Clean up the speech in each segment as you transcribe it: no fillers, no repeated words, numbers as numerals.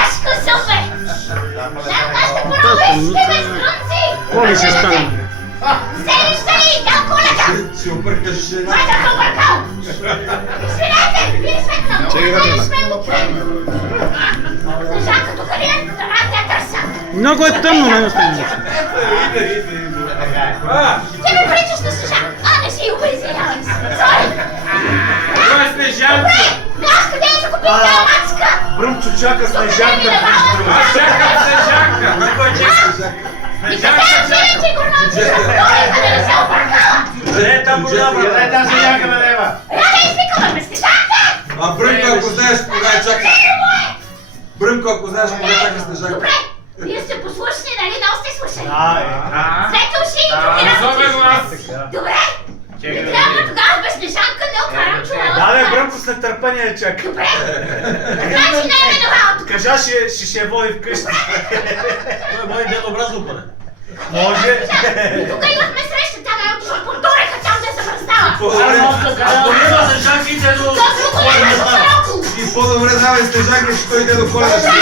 Ашко, супер! Знам как ще поробиш, ще ме струнци! Какво ли ще стане? Седиш дали, дам колата! Си объркаш жена. Май да се объркал! Извинете, вие сме много, Чакай, сме го Снежанка, тук ли е? Трябва да я търся! Много е тъмно, не остане. Ти ме причаш на Снежанка! Не си го извинявай се! Сори! Това е Снежанка! Бе, аз къде я закупих тази мацка? Бръмчо чака Снежанка. Аз чакам Снежанка! На кой чака Снежанка? И така вземете го на Снежанка, да не се объркала! Не, там продава! Дай тази Снежанка на неба. Я да извикаме, бе, Снежанка! А Бръмко, ако знаеш кога я чака... Бръмко, ако знаеш кога я чака Снежанка... Добре, вие сте послушни, нали? Много сте слушали. След уши и Особено аз! Добре, не трябва тогава без Снежанка не отварям чувала. Да, бе, Бръмко с нетърпение чака. Добре, значи не е минувалото. Кажа, ще я води вкъщи. Той е мой дедобразно поне. Може. И тук имахме среща, там е отишла по дорека, там да се пръстава. Ако няма Снежанките до... То с друго не е по-малко. И по-добре знаме Снежанка, че той иде до Коледа.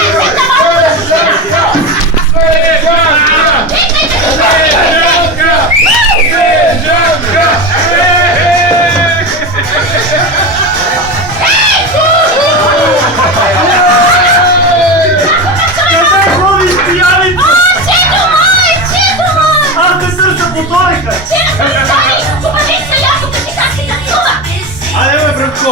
Айде, бе, Бръмко!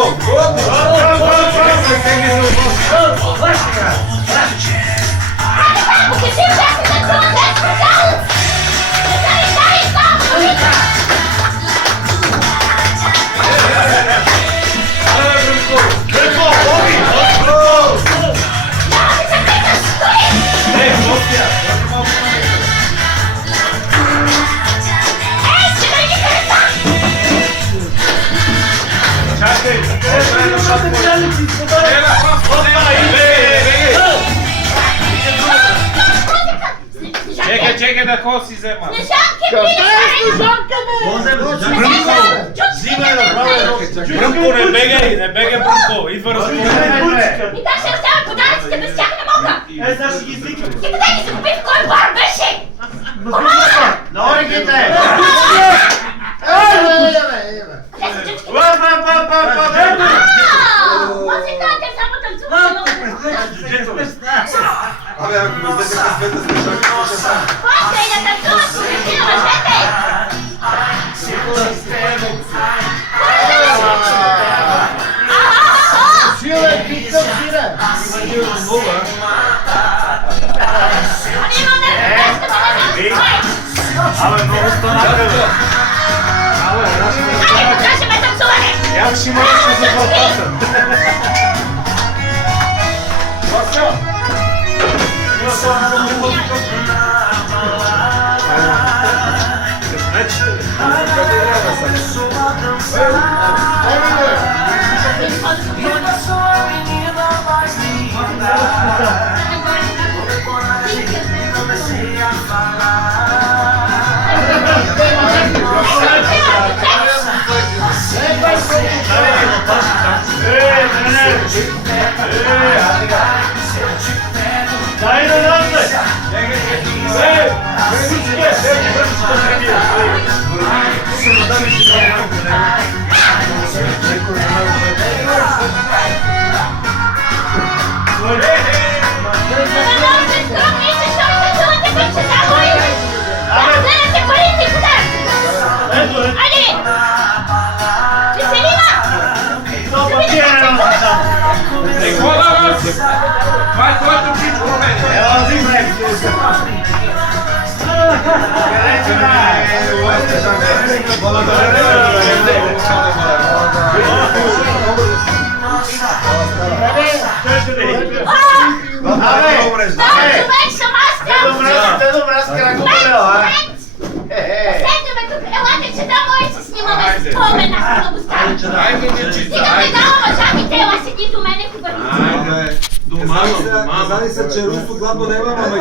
Чекай да ход си взема. Взимай направо. Бръмко, не бегай, Бръмко. Идва разпоред. И да ще взема подаръците, без тях не мога. Е, сега ще ги извикам. Ти къде ги закупи, в кой бар беше? На оригите! Къде са чучки? Ето! Музика, те само танцуват. Абе, ако ми издете късмета Снежанка, ще стане. После да танцуват, чучки на мъжете. Абе, много стана. Айде, покажи ме танцуване! Я ще има нещо за вратата. Дай да дадете! Това е твоето всичко, Стига ми дава мъжа ми тела, седи до мене. Казали са, че русо гладно няма, ама